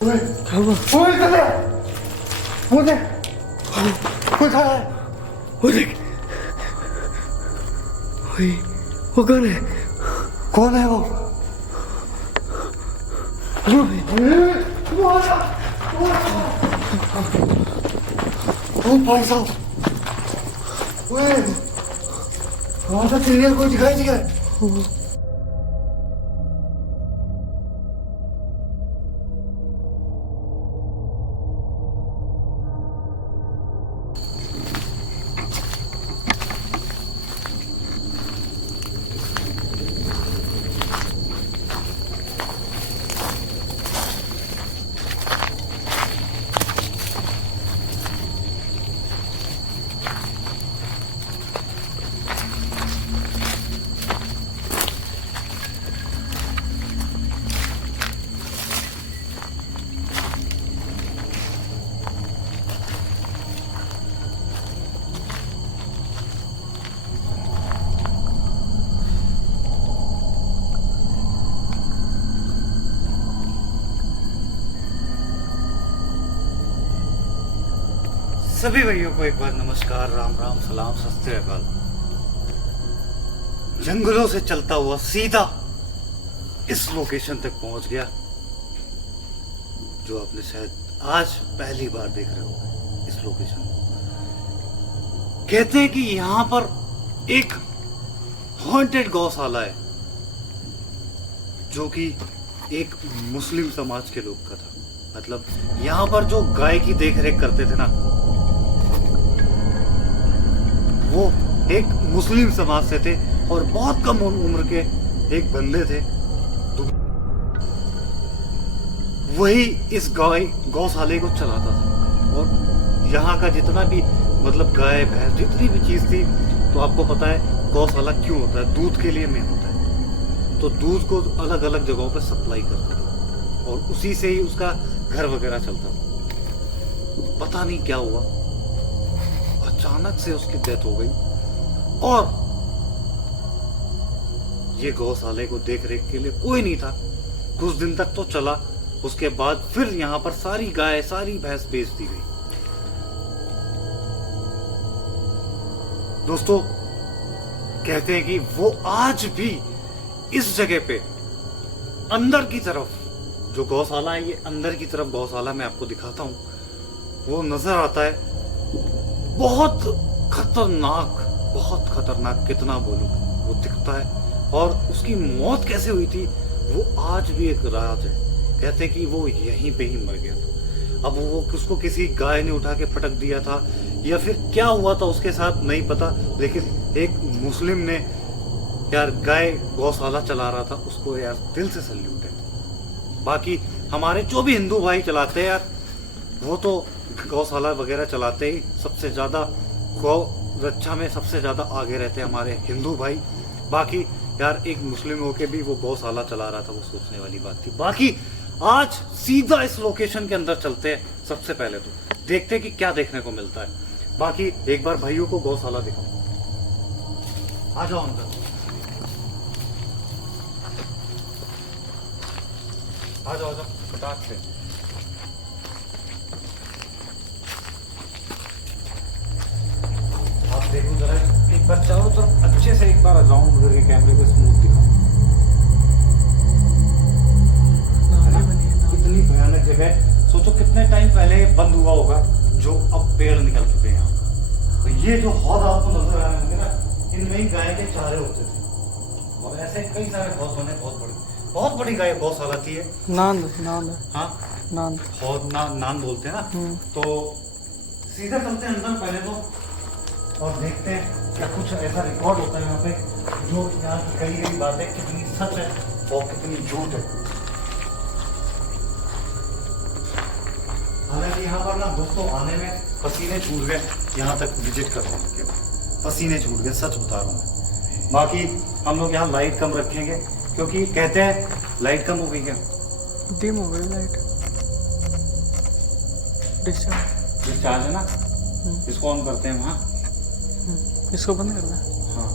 क्या हुआ? वो देख, कोई खड़ा है। वो देख, वो कौन है? कौन है वो? भाई साहब, वहां से क्लियर कोई दिखाई नहीं है। सभी भाइयों को एक बार नमस्कार, राम राम, सलाम, सत श्री अकाल। जंगलों से चलता हुआ सीधा इस लोकेशन तक पहुंच गया जो आपने शायद आज पहली बार देख रहे हो। इस लोकेशन को कहते हैं कि यहां पर एक हॉन्टेड गौशाला है जो कि एक मुस्लिम समाज के लोग का था। मतलब यहां पर जो गाय की देखरेख करते थे ना, वो एक मुस्लिम समाज से थे और बहुत कम उम्र के एक बंदे थे। तो वही इस गौशाले को चलाता था और यहाँ का जितना भी मतलब गाय भैंस जितनी भी चीज थी, तो आपको पता है गौशाला क्यों होता है? दूध के लिए मेन होता है। तो दूध को अलग अलग जगहों पर सप्लाई करते थे और उसी से ही उसका घर वगैरह चलता था। पता नहीं क्या हुआ, अचानक से उसकी डेथ हो गई और ये गौशाले को देख रेख के लिए कोई नहीं था। कुछ दिन तक तो चला, उसके बाद फिर यहां पर सारी गाय सारी भैंस बेच दी गई। दोस्तों, कहते हैं कि वो आज भी इस जगह पे अंदर की तरफ जो गौशाला है, ये अंदर की तरफ गौशाला मैं आपको दिखाता हूं, वो नजर आता है। बहुत खतरनाक कितना बोलूं, वो दिखता है। और उसकी मौत कैसे हुई थी वो आज भी एक राज है। कहते हैं कि वो यहीं पे ही मर गया था। अब वो उसको किसी गाय ने उठा के पटक दिया था या फिर क्या हुआ था उसके साथ नहीं पता, लेकिन एक मुस्लिम ने यार गाय गौशाला चला रहा था, उसको यार दिल से सल्यूट है। बाकी हमारे जो भी हिंदू भाई चलाते हैं यार, वो तो गौशाला वगैरह चलाते ही सबसे ज्यादा गौ रक्षा में सबसे ज्यादा आगे रहते हैं हमारे हिंदू भाई। बाकी यार एक मुस्लिम होके भी वो गौशाला चला रहा था, वो सोचने वाली बात थी। बाकी आज सीधा इस लोकेशन के अंदर चलते हैं। सबसे पहले तो देखते हैं कि क्या देखने को मिलता है। बाकी एक बार भाइयों को गौशाला दिखाओ, आ जाओ अंदर, आ जाओ फटाक से। आप देखो जरा एक बार चारों तरफ अच्छे से एक बार राउंड करके कैमरे को स्मूथ दिखाओ। इतनी भयानक जगह है, सोचो कितने टाइम पहले ये बंद हुआ होगा, जो अब पेड़ निकल चुके हैं यहाँ। तो ये जो हौद आपको नजर आ रहे होंगे ना, इनमें ही गाय के चारे होते थे और ऐसे कई सारे हौद बने। बहुत बड़ी गाय गौशाला थी। नांद हाँ, हौद नान बोलते हैं ना। तो सीधा चलते हैं अंदर पहले तो और देखते हैं क्या कुछ ऐसा रिकॉर्ड होता है यहाँ पे, जो यहाँ की कई बातें कितनी सच है और कितनी झूठ है। हालांकि यहाँ पर ना दोस्तों आने में पसीने छूट गए, यहाँ तक विजिट कर रहे हैं, पसीने छूट गए, सच बता रहा हूँ। बाकी हम लोग यहाँ लाइट कम रखेंगे क्योंकि कहते हैं लाइट कम हो गई क्या? डिम हो गई लाइट, डिस्चार्ज है ना। इसको ऑन करते हैं वहाँ, इसको बंद करना है। हाँ,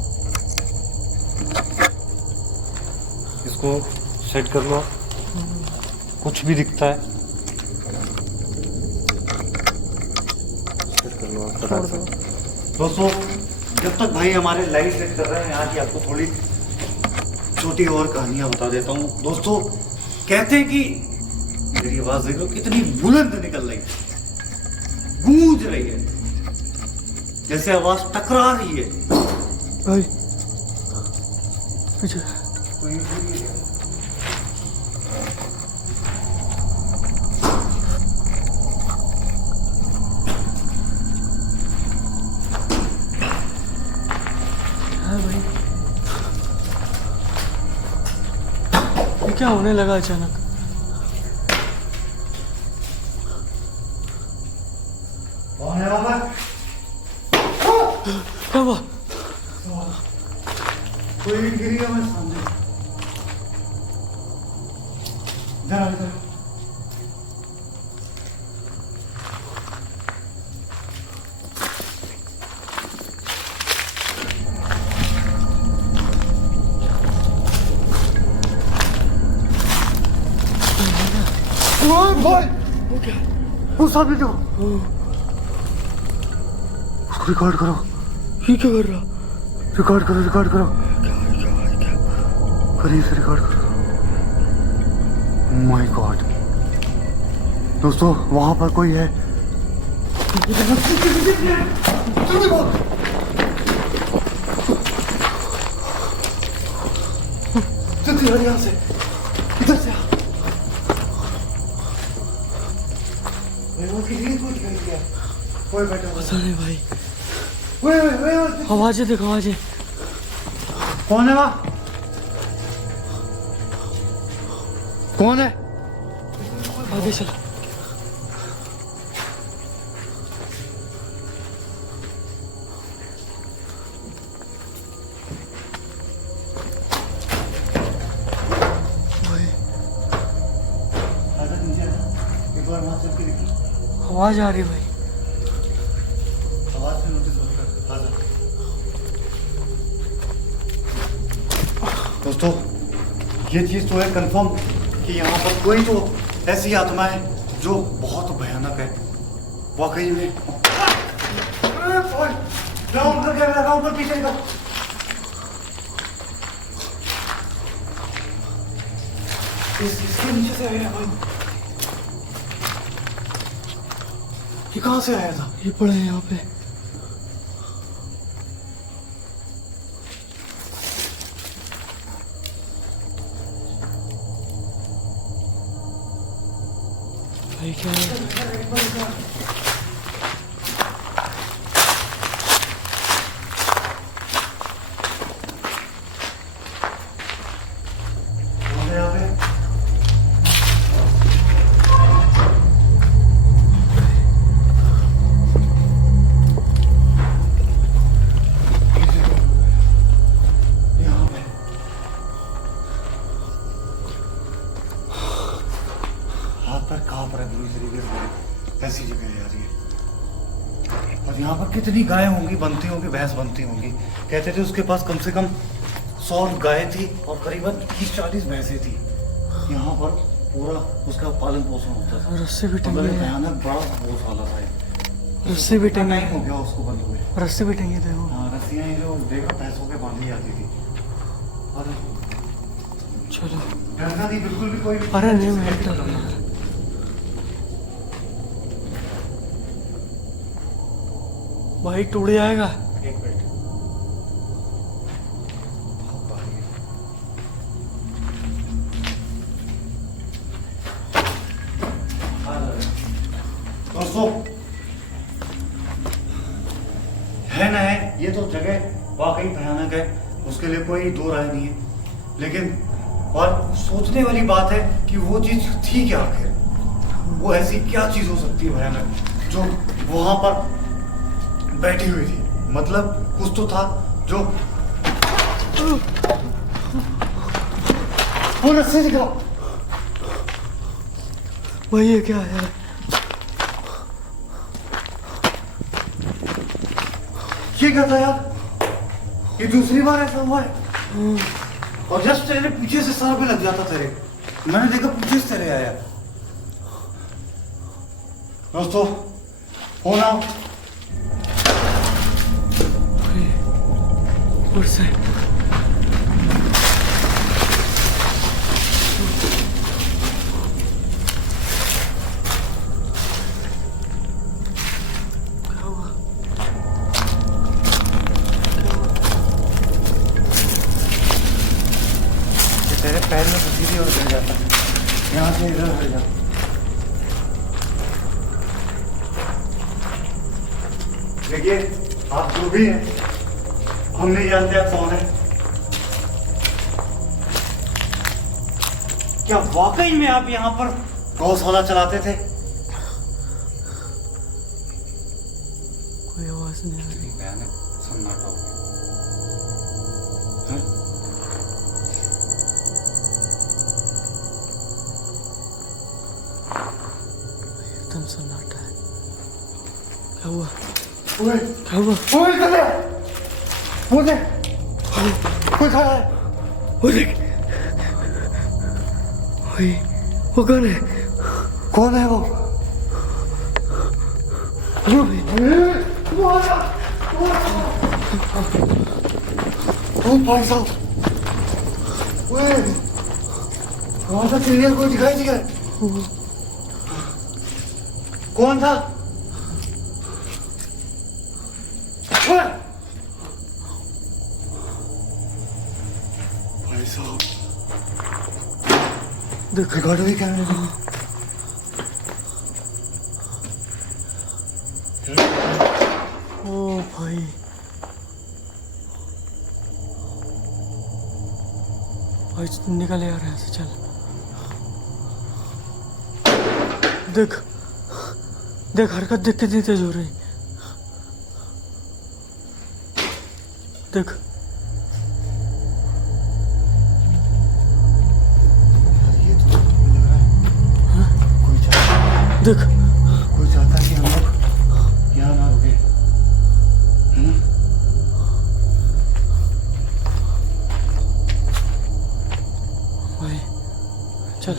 इसको सेट कर लो। कुछ भी दिखता है कर लो आप छोड़ फटाक दो। से। दोस्तों जब तक भाई हमारे लाइव सेट कर रहे हैं यहाँ की आपको थोड़ी छोटी और कहानियां बता देता हूँ। दोस्तों कहते हैं कि मेरी आवाज देख लो कितनी बुलंद निकल रही है, गूंज रही है, जैसे आवाज टकरा रही है। भाई पीछे कोई भी है। हाँ भाई, ये क्या होने लगा अचानक? कौन है वहाँ पर? क्या हुआ? कोई ईंट गिरी है मेरे सामने। इधर इधर। वो क्या? वो सामने जो उसको रिकॉर्ड करो, ये क्या कर रहा? रिकॉर्ड करो, रिकॉर्ड करो, करीब से रिकॉर्ड करो। माय गॉड दोस्तों वहां पर कोई है। जल्दी बोल। जल्दी आ यहाँ से, इधर से आ। वो किसी को दिखाई दिया, कोई बैठा हुआ। पता नहीं भाई, ओए आवाजें देखो, आवाजें। कौन है वहाँ? कौन है? आगे चल। भाई आजा नीचे आ, एक बार वहाँ चल के देखिए। आवाज आ रही है भाई। आवाज से नोटिस मत कर, आजा। दोस्तों ये चीज तो है कंफर्म कि यहाँ पर कोई तो ऐसी आत्मा है जो बहुत भयानक है वाकई में। राउंड कर गया, राउंड कर पीछे का। इसके नीचे से आया भाई, ये कहाँ से आया था? ये पड़े हैं यहाँ पे। भाई क्या है? कौन है यहाँ पे? यहाँ पे हाथ पर कहाँ पर है बुरी तरीके से, ऐसी जगह है यार ये। और यहाँ पर कितनी गायें होंगी, बनती होंगी, भैंस बनती होंगी। कहते थे उसके पास कम से कम 100 गायें थी और करीबन 30-40 भैंसें थी। यहाँ पर पूरा उसका पालन पोषण होता था। रस्सी भी और टंगी है, भयानक बड़ा गौशाला था ये। रस्सी भी टंगी टाइम हो है, गया उसको बंद हुए। रस्सी भी टंगी थे वो। हाँ रस्सियाँ ये जो देखो भैंसों के बांधी जाती थी। और चलो। डरना नहीं बिल्कुल भी, कोई भी। अरे नहीं, मैं डर रहा हूँ। भाई टूट जाएगा। एक मिनट। बहुत भारी है। दोस्तों है ना, है ये तो जगह वाकई भयानक है, उसके लिए कोई दो राय नहीं है। लेकिन और सोचने वाली बात है कि वो चीज थी क्या आखिर, वो ऐसी क्या चीज हो सकती है भयानक जो वहां पर बैठी हुई थी। मतलब कुछ तो था जो वो रस्सी दिखा। भाई ये क्या है? ये क्या था यार, ये दूसरी बार ऐसा हुआ है। और जस्ट तेरे पीछे से सर पे लग जाता तेरे, मैंने देखा पीछे से तेरे आया। दोस्तों होना ऊपर से क्या हुआ? ये तेरे पैर में किसी भी और गिर जाता है। यहाँ से इधर हट जा। देखिए, आप जो भी हैं, हम नहीं जानते आप कौन है। क्या वाकई में आप यहाँ पर गौशाला चलाते थे? कोई आवाज नहीं आ रही। भयानक सन्नाटा हो गया। हैं? एकदम सन्नाटा है। क्या हुआ? ओए, क्या हुआ? ओए, इधर आ! वो देख, कोई खड़ा है। वो देख, ओए, वो कौन है? कौन है वो? भाई साहब, ओए, वहां से सीरियल कोई दिखाई दिया? कौन था? भाई साहब, देख, रिकॉर्ड हुई कैमरे में। ओ भाई, भाई निकल यार यहाँ से, चल। देख देख, हरकत देख कितनी तेज हो रही। देख, ये तो लग रहा है कोई चाहता देख, है कि हम लोग यहाँ ना रुके, है ना? भाई चल।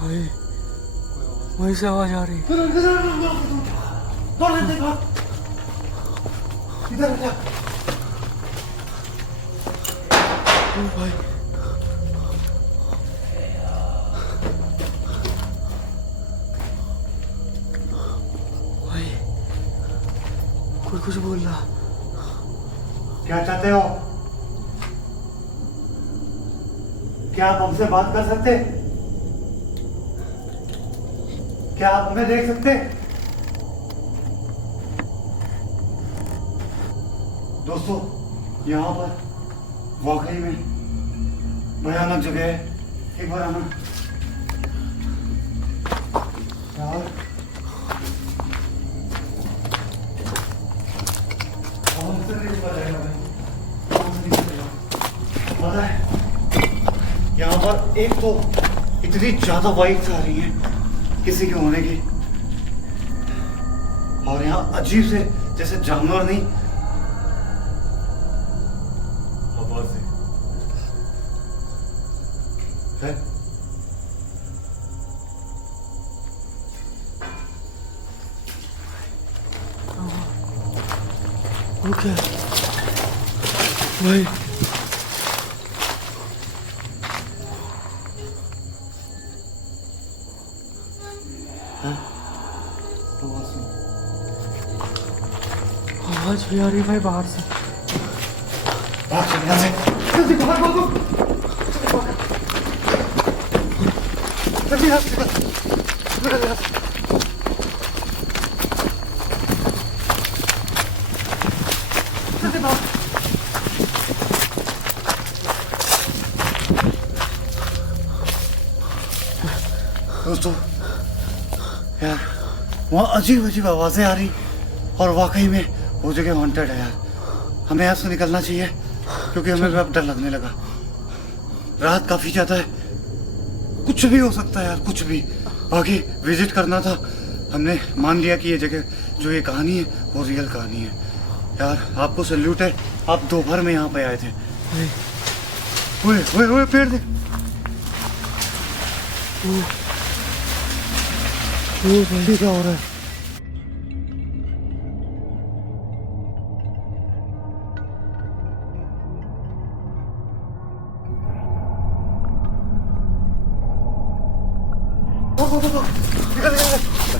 भाई वहीं से आवाज आ रही। इधर जा। ओ भाई, भाई कोई कुछ बोल रहा। क्या चाहते हो? क्या आप हमसे बात कर सकते? क्या आप हमें देख सकते? दोस्तों, यहाँ पर वाकई में भयानक जगह है। एक बार आना यार। हमसे नहीं रुका जाएगा भाई, हमसे नहीं रुकेगा। पता है, यहाँ पर एक तो इतनी ज्यादा बाइक्स आ रही हैं किसी के होने की, और यहाँ अजीब से जैसे जानवर नहीं, आवाजें है। ओके भाई, आवाज भी आ रही भाई बाहर से। भाग चल यहाँ से, जल्दी भाग भागो, जल्दी यहाँ से निकल यहाँ से। जल्दी भाग। दोस्तों यार, वहाँ अजीब अजीब आवाजें आ रही, और वाकई में वो जगह हॉन्टेड है यार। हमें यहाँ से निकलना चाहिए, क्योंकि हमें अब डर लगने लगा। रात काफी ज्यादा है, कुछ भी हो सकता है यार, कुछ भी। आगे विजिट करना था। हमने मान लिया कि ये जगह जो ये कहानी है वो रियल कहानी है। यार आपको सल्यूट है, आप दोपहर में यहाँ पे आए थे। ओए ओए ओए पेड़ देख। ये क्या हो रहा है?